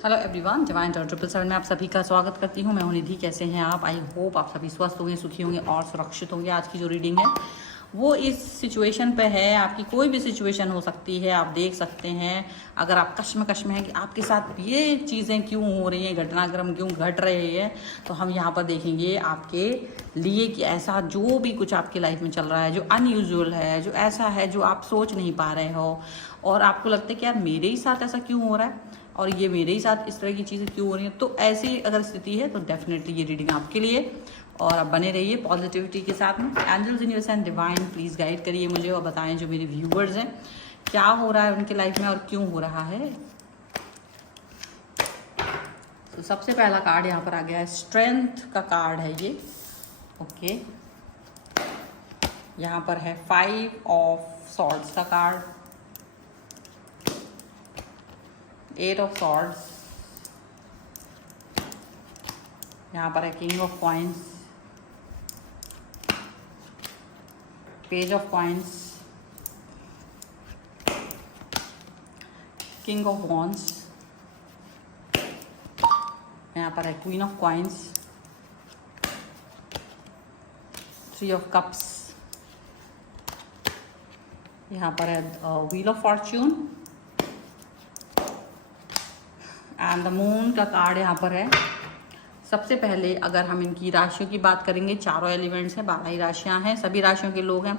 Hello everyone, divine Tor 777 में आप सभी का स्वागत करती हूँ। मैं हूँ निधि। कैसे हैं आप? आई होप आप सभी स्वस्थ होंगे, सुखी होंगे और सुरक्षित होंगे। आज की जो रीडिंग है वो इस सिचुएशन पे है। आपकी कोई भी सिचुएशन हो सकती है, आप देख सकते हैं। अगर आप कश्मकश में हैं कि आपके साथ ये चीज़ें क्यों हो रही हैं, घटनाक्रम क्यों घट रहे हैं, तो हम यहाँ पर देखेंगे आपके लिए कि ऐसा जो भी कुछ आपकी लाइफ में चल रहा है, जो अनयूजुअल है, जो ऐसा है जो आप सोच नहीं पा रहे हो और आपको लगता है कि यार मेरे ही साथ ऐसा क्यों हो रहा है और ये मेरे ही साथ इस तरह की चीज़ें क्यों हो रही हैं, तो ऐसी अगर स्थिति है तो डेफिनेटली ये रीडिंग आपके लिए। और आप बने रहिए पॉजिटिविटी के साथ में। Angels universe and divine please guide करिए मुझे और बताएं जो मेरे व्यूवर्स हैं क्या हो रहा है उनके लाइफ में और क्यों हो रहा है। तो सबसे पहला कार्ड यहाँ पर आ गया है, स्ट्रेंथ का कार्ड है ये। ओके, यहाँ पर है 5 ऑफ सॉर्ड्स का कार्ड, 8 ऑफ सॉर्ड्स, यहाँ पर है king of coins, page of coins, king of wands, यहाँ पर है queen of coins, 3 of cups, यहाँ पर है wheel of Fortune and the moon का कार्ड यहाँ पर है। सबसे पहले अगर हम इनकी राशियों की बात करेंगे, चारों एलिमेंट्स हैं, 12 ही राशियां हैं, सभी राशियों के लोग हैं।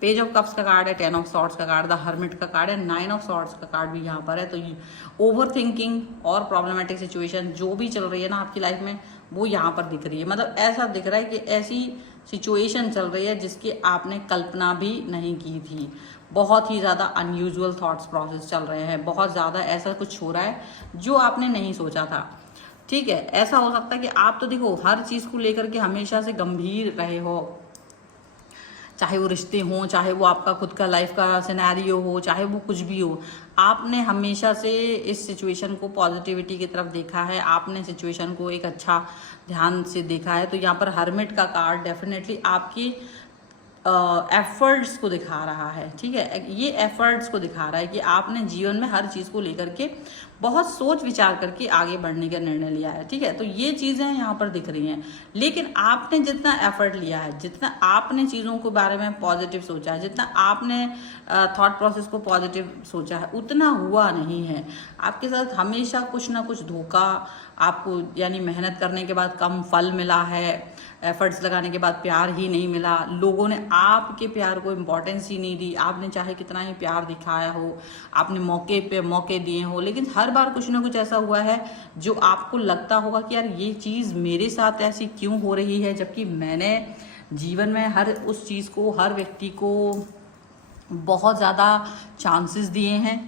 पेज ऑफ कप्स का कार्ड है, 10 ऑफ सॉर्ड्स का कार्ड, द हर्मिट का कार्ड है, 9 ऑफ सॉर्ड्स का कार्ड भी यहाँ पर है। तो ओवर थिंकिंग और प्रॉब्लमेटिक सिचुएशन जो भी चल रही है ना आपकी लाइफ में, वो यहाँ पर दिख रही है। मतलब ऐसा दिख रहा है कि ऐसी सिचुएशन चल रही है जिसकी आपने कल्पना भी नहीं की थी। बहुत ही ज़्यादा अनयूजुअल थॉट्स प्रोसेस चल रहे हैं, बहुत ज़्यादा ऐसा कुछ हो रहा है जो आपने नहीं सोचा था। ठीक है, ऐसा हो सकता है कि आप तो देखो हर चीज़ को लेकर के हमेशा से गंभीर रहे हो, चाहे वो रिश्ते हों, चाहे वो आपका खुद का लाइफ का सिनेरियो हो, चाहे वो कुछ भी हो। आपने हमेशा से इस सिचुएशन को पॉजिटिविटी की तरफ देखा है, आपने सिचुएशन को एक अच्छा ध्यान से देखा है। तो यहाँ पर हर्मिट का कार्ड डेफिनेटली आपकी एफर्ट्स को दिखा रहा है। ठीक है, ये एफर्ट्स को दिखा रहा है कि आपने जीवन में हर चीज़ को लेकर के बहुत सोच विचार करके आगे बढ़ने का निर्णय लिया है। ठीक है, तो ये चीज़ें यहाँ पर दिख रही हैं। लेकिन आपने जितना एफर्ट लिया है, जितना आपने चीज़ों के बारे में पॉजिटिव सोचा है, जितना आपने थॉट प्रोसेस को पॉजिटिव सोचा है, उतना हुआ नहीं है। आपके साथ हमेशा कुछ ना कुछ धोखा आपको, यानी मेहनत करने के बाद कम फल मिला है, एफर्ट्स लगाने के बाद प्यार ही नहीं मिला, लोगों ने आपके प्यार को इम्पोर्टेंस ही नहीं दी। आपने चाहे कितना ही प्यार दिखाया हो, आपने मौके पे मौके दिए हो, लेकिन हर बार कुछ ना कुछ ऐसा हुआ है जो आपको लगता होगा कि यार ये चीज़ मेरे साथ ऐसी क्यों हो रही है, जबकि मैंने जीवन में हर उस चीज़ को, हर व्यक्ति को बहुत ज़्यादा चांसेस दिए हैं।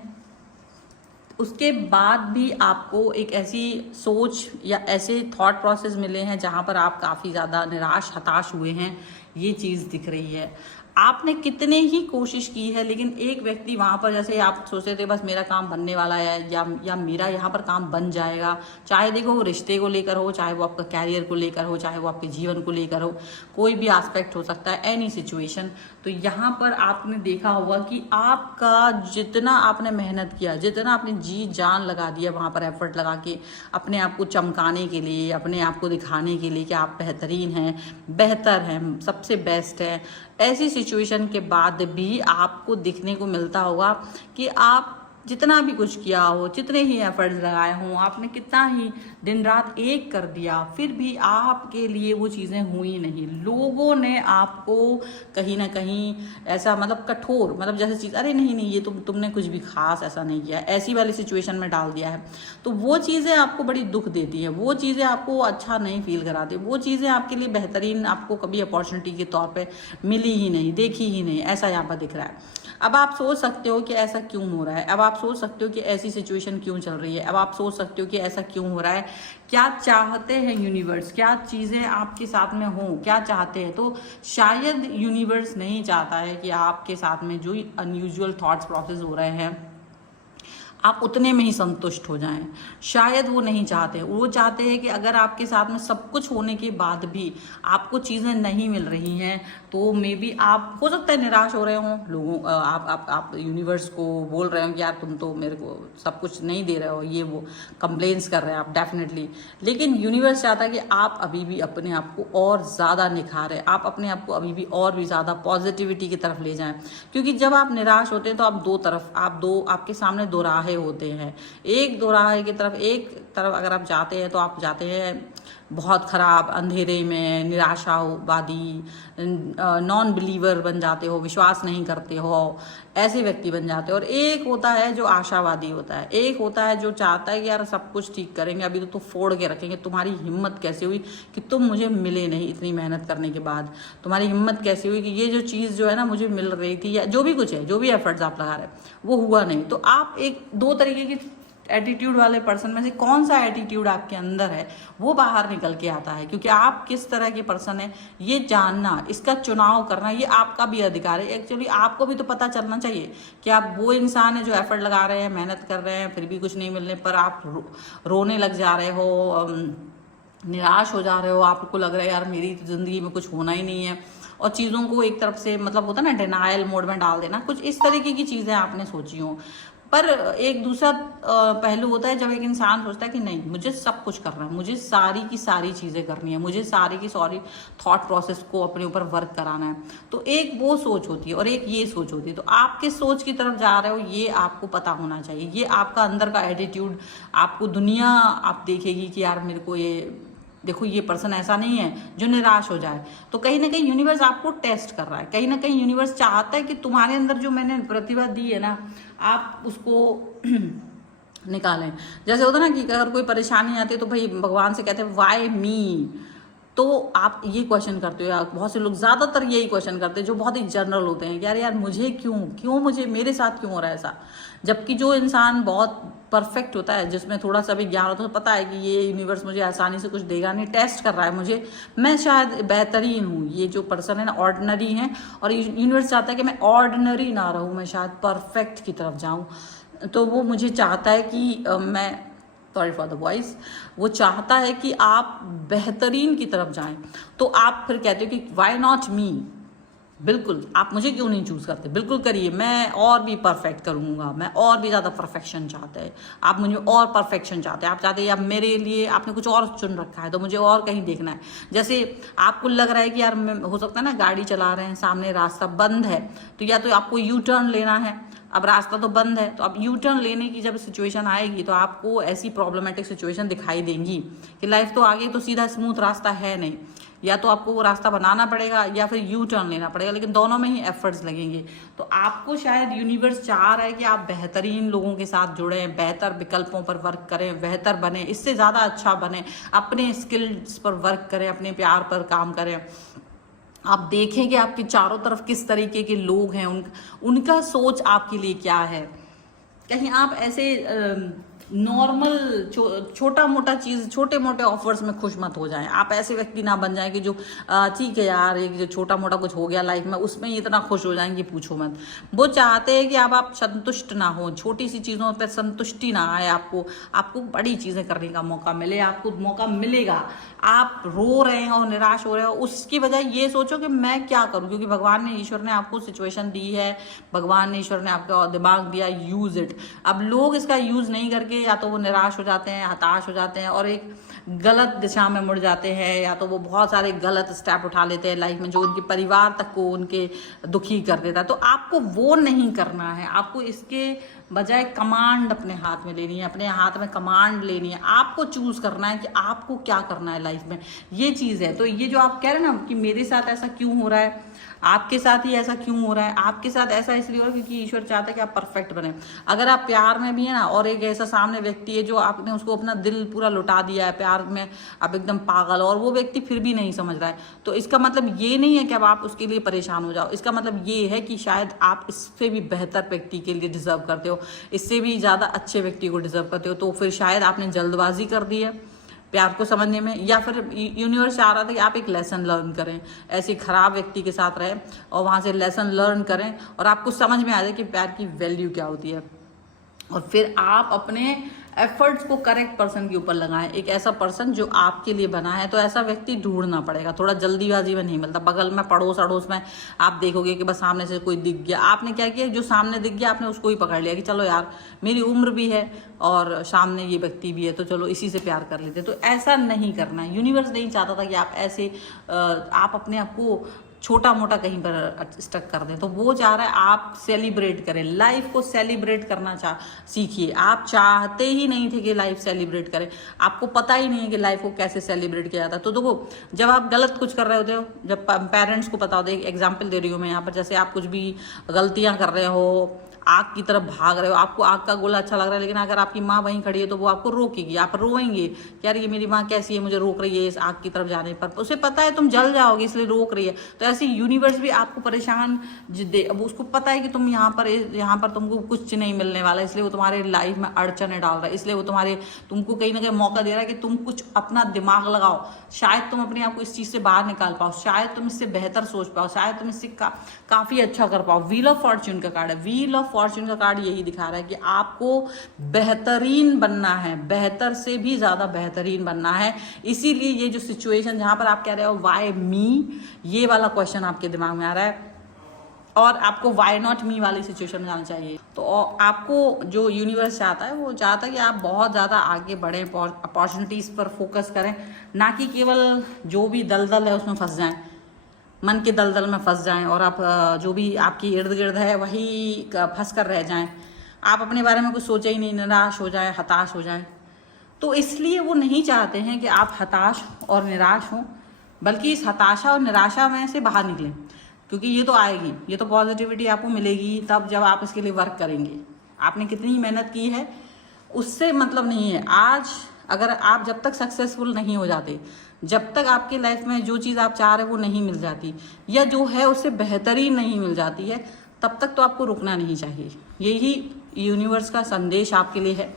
उसके बाद भी आपको एक ऐसी सोच या ऐसे थॉट प्रोसेस मिले हैं जहाँ पर आप काफ़ी ज़्यादा निराश हताश हुए हैं। ये चीज़ दिख रही है। आपने कितने ही कोशिश की है, लेकिन एक व्यक्ति वहाँ पर, जैसे आप सोचते थे बस मेरा काम बनने वाला है या मेरा यहाँ पर काम बन जाएगा, चाहे देखो वो रिश्ते को लेकर हो, चाहे वो आपका कैरियर को लेकर हो, चाहे वो आपके जीवन को लेकर हो, कोई भी एस्पेक्ट हो सकता है, एनी सिचुएशन। तो यहाँ पर आपने देखा होगा कि आपका जितना आपने मेहनत किया, जितना आपने जी जान लगा दिया वहाँ पर एफर्ट लगा के, अपने आप को चमकाने के लिए, अपने आप को दिखाने के लिए कि आप बेहतरीन हैं, बेहतर हैं, सबसे बेस्ट हैं, ऐसी सिचुएशन के बाद भी आपको दिखने को मिलता होगा कि आप जितना भी कुछ किया हो, जितने ही एफर्ट्स लगाए हों, आपने कितना ही दिन रात एक कर दिया, फिर भी आपके लिए वो चीज़ें हुई नहीं। लोगों ने आपको कहीं ना कहीं ऐसा, मतलब कठोर, मतलब जैसे चीज़, अरे नहीं नहीं ये तुमने कुछ भी खास ऐसा नहीं किया, ऐसी वाली सिचुएशन में डाल दिया है। तो वो चीज़ें आपको बड़ी दुख देती है, वो चीज़ें आपको अच्छा नहीं फील कराती, वो चीज़ें आपके लिए बेहतरीन आपको कभी अपॉर्चुनिटी के तौर पर मिली ही नहीं, देखी ही नहीं, ऐसा यहाँ पर दिख रहा है। अब आप सोच सकते हो कि ऐसा क्यों हो रहा है, अब आप सोच सकते हो कि ऐसी सिचुएशन क्यों चल रही है, अब आप सोच सकते हो कि ऐसा क्यों हो रहा है, क्या चाहते हैं यूनिवर्स, क्या चीज़ें आपके साथ में हों, क्या चाहते हैं। तो शायद यूनिवर्स नहीं चाहता है कि आपके साथ में जो अनयूजुअल थॉट्स प्रोसेस हो रहे हैं, आप उतने में ही संतुष्ट हो जाएं। शायद वो नहीं चाहते, वो चाहते हैं कि अगर आपके साथ में सब कुछ होने के बाद भी आपको चीज़ें नहीं मिल रही हैं तो मे बी आप हो सकता है निराश हो रहे हों लोगों, आप यूनिवर्स को बोल रहे हो कि यार तुम तो मेरे को सब कुछ नहीं दे रहे हो, ये वो कंप्लेंट्स कर रहे हैं आप डेफिनेटली। लेकिन यूनिवर्स चाहता है कि आप अभी भी अपने आप को और ज़्यादा निखारें, आप अपने आप को अभी भी और भी ज़्यादा पॉजिटिविटी की तरफ ले जाएं। क्योंकि जब आप निराश होते हैं तो आपके सामने दो राहें होते हैं। एक दो राहे की तरफ, एक तरफ अगर आप जाते हैं तो आप जाते हैं बहुत ख़राब अंधेरे में, निराशावादी, नॉन बिलीवर बन जाते हो, विश्वास नहीं करते हो, ऐसे व्यक्ति बन जाते हो। और एक होता है जो आशावादी होता है, एक होता है जो चाहता है कि यार सब कुछ ठीक करेंगे, अभी तो फोड़ के रखेंगे। तुम्हारी हिम्मत कैसे हुई कि तुम मुझे मिले नहीं इतनी मेहनत करने के बाद? तुम्हारी हिम्मत कैसे हुई कि ये जो चीज़ जो है ना मुझे मिल रही थी, या जो भी कुछ है, जो भी एफर्ट्स आप लगा रहे हैं वो हुआ नहीं? तो आप एक दो तरीके की एटीट्यूड वाले पर्सन में से कौन सा एटीट्यूड आपके अंदर है वो बाहर निकल के आता है। क्योंकि आप किस तरह के पर्सन है ये जानना, इसका चुनाव करना, ये आपका भी अधिकार है। एक्चुअली आपको भी तो पता चलना चाहिए कि आप वो इंसान है जो एफर्ट लगा रहे हैं, मेहनत कर रहे हैं, फिर भी कुछ नहीं मिलने पर आप रोने लग जा रहे हो, निराश हो जा रहे हो, आपको लग रहा है यार मेरी ज़िंदगी में कुछ होना ही नहीं है, और चीज़ों को एक तरफ से मतलब होता है ना डिनायल मोड में डाल देना, कुछ इस तरीके की चीज़ें आपने सोची हो। पर एक दूसरा पहलू होता है जब एक इंसान सोचता है कि नहीं मुझे सब कुछ करना है, मुझे सारी की सारी चीज़ें करनी है, मुझे सारी की सारी थॉट प्रोसेस को अपने ऊपर वर्क कराना है। तो एक वो सोच होती है और एक ये सोच होती है। तो आप किस सोच की तरफ जा रहे हो ये आपको पता होना चाहिए। ये आपका अंदर का एटीट्यूड, आपको दुनिया आप देखेगी कि यार मेरे को ये देखो ये पर्सन ऐसा नहीं है जो निराश हो जाए। तो कहीं ना कहीं यूनिवर्स आपको टेस्ट कर रहा है, कहीं ना कहीं यूनिवर्स चाहता है कि तुम्हारे अंदर जो मैंने प्रतिभा दी है ना आप उसको निकालें। जैसे होता ना कि अगर कोई परेशानी आती है तो भाई भगवान से कहते हैं वाई मी, तो आप ये क्वेश्चन करते हो, या बहुत से लोग ज़्यादातर यही क्वेश्चन करते हैं जो बहुत ही जनरल होते हैं कि यार मुझे क्यों मुझे मेरे साथ क्यों हो रहा है ऐसा। जबकि जो इंसान बहुत परफेक्ट होता है, जिसमें थोड़ा सा भी ज्ञान होता है, तो पता है कि ये यूनिवर्स मुझे आसानी से कुछ देगा नहीं, टेस्ट कर रहा है मुझे, मैं शायद बेहतरीन हूँ। ये जो पर्सन है ना ऑर्डिनरी है, और यूनिवर्स चाहता है कि मैं ऑर्डिनरी ना रहूँ, मैं शायद परफेक्ट की तरफ जाऊँ। तो वो मुझे चाहता है कि मैं सॉरी फॉर द वॉइस, वो चाहता है कि आप बेहतरीन की तरफ जाएं। तो आप फिर कहते हो कि वाई नॉट मी, बिल्कुल आप मुझे क्यों नहीं चूज करते, बिल्कुल करिए, मैं और भी परफेक्ट करूंगा, मैं और भी ज़्यादा परफेक्शन चाहते हैं, आप मुझे और परफेक्शन चाहते हैं, आप चाहते हैं या मेरे लिए आपने कुछ और चुन रखा है तो मुझे और कहीं देखना है। जैसे आपको लग रहा है कि यार हो सकता है ना गाड़ी चला रहे हैं, सामने रास्ता बंद है, तो या तो आपको यू टर्न लेना है, अब रास्ता तो बंद है, तो अब यू टर्न लेने की जब सिचुएशन आएगी तो आपको ऐसी प्रॉब्लमेटिक सिचुएशन दिखाई देंगी कि लाइफ तो आगे तो सीधा स्मूथ रास्ता है नहीं, या तो आपको वो रास्ता बनाना पड़ेगा या फिर यू टर्न लेना पड़ेगा, लेकिन दोनों में ही एफर्ट्स लगेंगे। तो आपको शायद यूनिवर्स चाह रहा है कि आप बेहतरीन लोगों के साथ जुड़ें, बेहतर विकल्पों पर वर्क करें, बेहतर बने, इससे ज़्यादा अच्छा बने, अपने स्किल्स पर वर्क करें, अपने प्यार पर काम करें। आप देखें कि आपके चारों तरफ किस तरीके के लोग हैं, उनका सोच आपके लिए क्या है। कहीं आप ऐसे नॉर्मल छोटा मोटा चीज़, छोटे मोटे ऑफर्स में खुश मत हो जाएं। आप ऐसे व्यक्ति ना बन जाएं कि जो ठीक है यार एक जो छोटा मोटा कुछ हो गया लाइफ में उसमें इतना खुश हो जाएंगे पूछो मत। वो चाहते हैं कि आप संतुष्ट ना हो, छोटी सी चीज़ों पर संतुष्टि ना आए, आपको बड़ी चीज़ें करने का मौका मिले, आपको मौका मिलेगा। आप रो रहे हो, निराश हो रहे हो, उसकी बजाय ये सोचो कि मैं क्या करूं, क्योंकि भगवान ने, ईश्वर ने आपको सिचुएशन दी है, भगवान ने, ईश्वर ने आपको दिमाग दिया, यूज इट। अब लोग इसका यूज नहीं करके या तो वो निराश हो जाते हैं, हताश हो जाते हैं और एक गलत दिशा में मुड़ जाते हैं, या तो वो बहुत सारे गलत स्टेप उठा लेते हैं लाइफ में जो उनके परिवार तक को उनके दुखी कर देता है। तो आपको वो नहीं करना है, आपको इसके बजाय कमांड अपने हाथ में लेनी है, अपने हाथ में कमांड लेनी है। आपको चूज करना है कि आपको क्या करना है लाइफ में, ये चीज़ है। तो ये जो आप कह रहे हैं ना कि मेरे साथ ऐसा क्यों हो रहा है, आपके साथ ही ऐसा क्यों हो रहा है, आपके साथ ऐसा इसलिए हो रहा है क्योंकि ईश्वर चाहता है कि आप परफेक्ट बने। अगर आप प्यार में भी है ना और एक ऐसा सामने व्यक्ति है जो आपने उसको अपना दिल पूरा लुटा दिया है, प्यार में आप एकदम पागल, और वो व्यक्ति फिर भी नहीं समझ रहा है, तो इसका मतलब ये नहीं है कि अब आप उसके लिए परेशान हो जाओ। इसका मतलब ये है कि शायद आप इससे भी बेहतर व्यक्ति के लिए डिजर्व करते हो, इससे भी ज़्यादा अच्छे व्यक्ति को डिजर्व करते हो। तो फिर शायद आपने जल्दबाजी कर दी है प्यार को समझने में, या फिर यूनिवर्स चाह रहा था कि आप एक लेसन लर्न करें, ऐसे खराब व्यक्ति के साथ रहें और वहाँ से लेसन लर्न करें और आपको समझ में आ जाए कि प्यार की वैल्यू क्या होती है। और फिर आप अपने एफर्ट्स को करेक्ट पर्सन के ऊपर लगाएं, एक ऐसा पर्सन जो आपके लिए बना है। तो ऐसा व्यक्ति ढूंढना पड़ेगा, थोड़ा जल्दीबाजी में नहीं मिलता। बगल में पड़ोस अड़ोस में आप देखोगे कि बस सामने से कोई दिख गया, आपने क्या किया, जो सामने दिख गया आपने उसको ही पकड़ लिया कि चलो यार मेरी उम्र भी है और सामने ये व्यक्ति भी है तो चलो इसी से प्यार कर लेते। तो ऐसा नहीं करना है। यूनिवर्स नहीं चाहता था कि आप ऐसे आप अपने आप को छोटा मोटा कहीं पर स्टक कर दें। तो वो चाह रहा है आप सेलिब्रेट करें, लाइफ को सेलिब्रेट करना सीखिए। आप चाहते ही नहीं थे कि लाइफ सेलिब्रेट करें, आपको पता ही नहीं है कि लाइफ को कैसे सेलिब्रेट किया जाता है। तो देखो, जब आप गलत कुछ कर रहे होते हो, जब पेरेंट्स को पता होता है, एग्जाम्पल दे रही हूँ मैं यहाँ पर, जैसे आप कुछ भी गलतियाँ कर रहे हो, आग की तरफ भाग रहे हो, आपको आग का गोला अच्छा लग रहा है, लेकिन अगर आपकी माँ वहीं खड़ी है तो वो आपको रोकेगी, आप रोएंगे कि यार ये मेरी माँ कैसी है, मुझे रोक रही है इस आग की तरफ जाने पर। उसे पता है तुम जल जाओगे इसलिए रोक रही है। तो ऐसे यूनिवर्स भी आपको परेशान अब उसको पता है कि तुम यहाँ पर तुमको कुछ नहीं मिलने वाला, इसलिए वो तुम्हारे लाइफ में अड़चने डाल रहा है, इसलिए वो तुमको कहीं ना कहीं मौका दे रहा है कि तुम कुछ अपना दिमाग लगाओ, शायद तुम अपने आप को इस चीज से बाहर निकाल पाओ, शायद तुम इससे बेहतर सोच पाओ, शायद तुम इससे काफी अच्छा कर पाओ। व्हील ऑफ फॉर्च्यून का कार्ड है, व्हील ऑफ फॉर्च्यून का कार्ड यही दिखा रहा है कि आपको बेहतरीन बनना है, बेहतर से भी ज्यादा बेहतरीन बनना है। इसीलिए ये जो सिचुएशन जहां पर आप कह रहे हो वाई मी, ये वाला क्वेश्चन आपके दिमाग में आ रहा है और आपको वाई नॉट मी वाली सिचुएशन में जाना चाहिए। तो आपको जो यूनिवर्स चाहता है वो चाहता है कि आप बहुत ज़्यादा आगे बढ़ें, अपॉर्चुनिटीज़ पर फोकस करें, ना कि केवल जो भी दलदल है उसमें फंस जाएं, मन के दलदल में फंस जाएं और आप जो भी आपकी इर्द गिर्द है वही फंस कर रह जाएं, आप अपने बारे में कुछ सोचे ही नहीं, निराश हो जाएं, हताश हो जाएं। तो इसलिए वो नहीं चाहते हैं कि आप हताश और निराश हों, बल्कि इस हताशा और निराशा में से बाहर निकलें, क्योंकि ये तो आएगी, ये तो पॉजिटिविटी आपको मिलेगी तब जब आप इसके लिए वर्क करेंगे। आपने कितनी मेहनत की है उससे मतलब नहीं है। आज अगर आप जब तक सक्सेसफुल नहीं हो जाते, जब तक आपकी लाइफ में जो चीज़ आप चाह रहे हो वो नहीं मिल जाती, या जो है उससे बेहतरीन नहीं मिल जाती है, तब तक तो आपको रुकना नहीं चाहिए। यही यूनिवर्स का संदेश आपके लिए है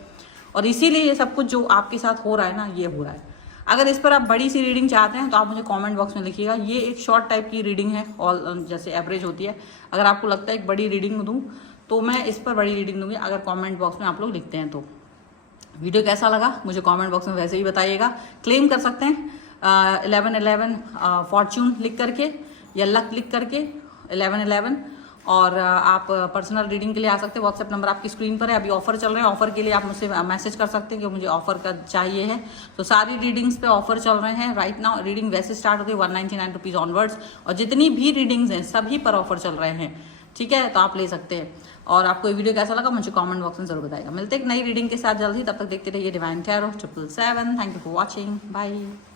और इसीलिए ये सब कुछ जो आपके साथ हो रहा है ना, ये हो रहा है। अगर इस पर आप बड़ी सी रीडिंग चाहते हैं तो आप मुझे कमेंट बॉक्स में लिखिएगा। ये एक शॉर्ट टाइप की रीडिंग है, ऑल जैसे एवरेज होती है। अगर आपको लगता है एक बड़ी रीडिंग दूं तो मैं इस पर बड़ी रीडिंग दूंगी, अगर कमेंट बॉक्स में आप लोग लिखते हैं तो। वीडियो कैसा लगा मुझे कमेंट बॉक्स में वैसे ही बताइएगा। क्लेम कर सकते हैं 1111 फॉर्च्यून लिख करके या लक लिख करके 1111, और आप पर्सनल रीडिंग के लिए आ सकते हैं। व्हाट्सएप नंबर आपकी स्क्रीन पर है। अभी ऑफर चल रहे हैं, ऑफर के लिए आप मुझसे मैसेज कर सकते हैं कि मुझे ऑफर का चाहिए है। तो सारी रीडिंग्स पे ऑफर चल रहे हैं राइट नाउ। रीडिंग वैसे स्टार्ट होती है 199 रुपीज़ ऑनवर्ड्स, और जितनी भी रीडिंग्स हैं सभी पर ऑफर चल रहे हैं, ठीक है, तो आप ले सकते हैं। और आपको ये वीडियो कैसा लगा मुझे कमेंट बॉक्स में जरूर बताएगा। मिलते हैं एक नई रीडिंग के साथ जल्दी, तब तक देखते रहिए divine tarot 777। Thank you for watching, bye.